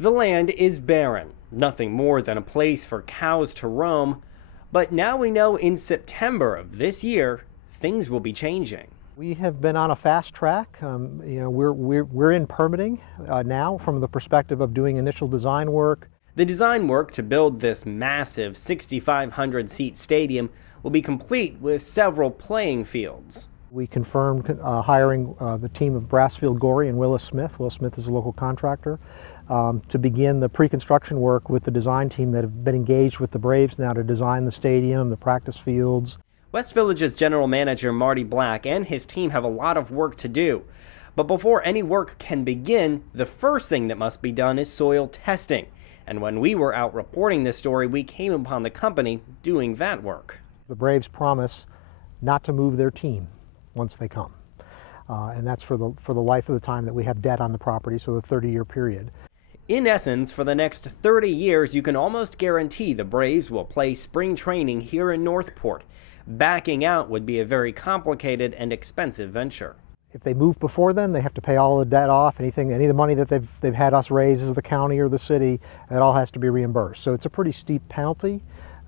The land is barren, nothing more than a place for cows to roam. But now we know in September of this year, things will be changing. We have been on a fast track. We're in permitting now from the perspective of doing initial design work. The design work to build this massive 6,500 seat stadium will be complete with several playing fields. We confirmed hiring the team of Brassfield Gorey and Willis Smith. Willis Smith is a local contractor to begin the pre-construction work with the design team that have been engaged with the Braves now to design the stadium, the practice fields. West Village's general manager Marty Black and his team have a lot of work to do. But before any work can begin, the first thing that must be done is soil testing. And when we were out reporting this story, we came upon the company doing that work. The Braves promise not to move their team once they come. And that's for the life of the time that we have debt on the property, so the 30-year period. In essence, for the next 30 years, you can almost guarantee the Braves will play spring training here in Northport. Backing out would be a very complicated and expensive venture. If they move before then, they have to pay all the debt off. Any of the money that they've had us raise as the county or the city, that all has to be reimbursed. So it's a pretty steep penalty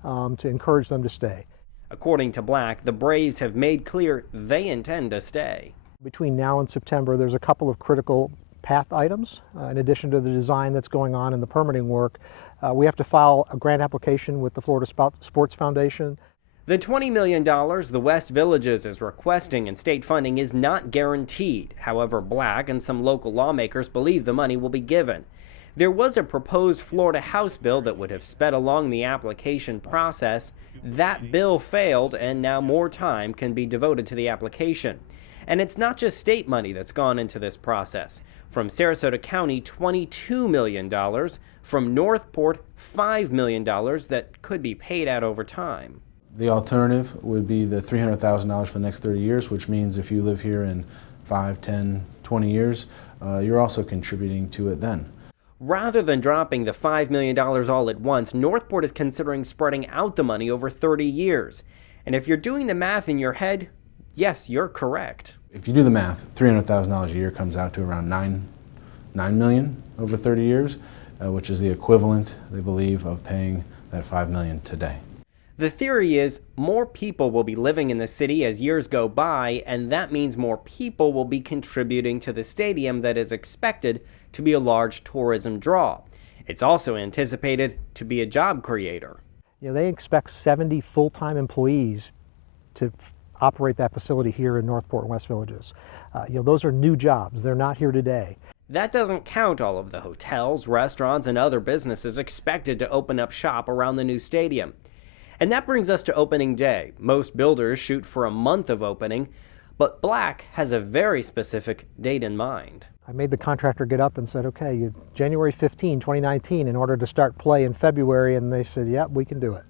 to encourage them to stay. According to Black, the Braves have made clear they intend to stay. Between now and September, there's a couple of critical path items. In addition to the design that's going on and the permitting work, we have to file a grant application with the Florida Sports Foundation. The $20 million the West Villages is requesting in state funding is not guaranteed. However, Black and some local lawmakers believe the money will be given. There was a proposed Florida House bill that would have sped along the application process. That bill failed, and now more time can be devoted to the application. And it's not just state money that's gone into this process. From Sarasota County, $22 million. From Northport, $5 million that could be paid out over time. The alternative would be the $300,000 for the next 30 years, which means if you live here in 5, 10, 20 years, you're also contributing to it then. Rather than dropping the $5 million all at once, Northport is considering spreading out the money over 30 years. And if you're doing the math in your head, yes, you're correct. If you do the math, $300,000 a year comes out to around $9 million over 30 years, which is the equivalent, they believe, of paying that $5 million today. The theory is more people will be living in the city as years go by, and that means more people will be contributing to the stadium that is expected to be a large tourism draw. It's also anticipated to be a job creator. They expect 70 full-time employees to operate that facility here in Northport and West Villages. Those are new jobs. They're not here today. That doesn't count all of the hotels, restaurants, and other businesses expected to open up shop around the new stadium. And that brings us to opening day. Most builders shoot for a month of opening, but Black has a very specific date in mind. I made the contractor get up and said, okay, January 15, 2019, in order to start play in February, and they said, yep, we can do it.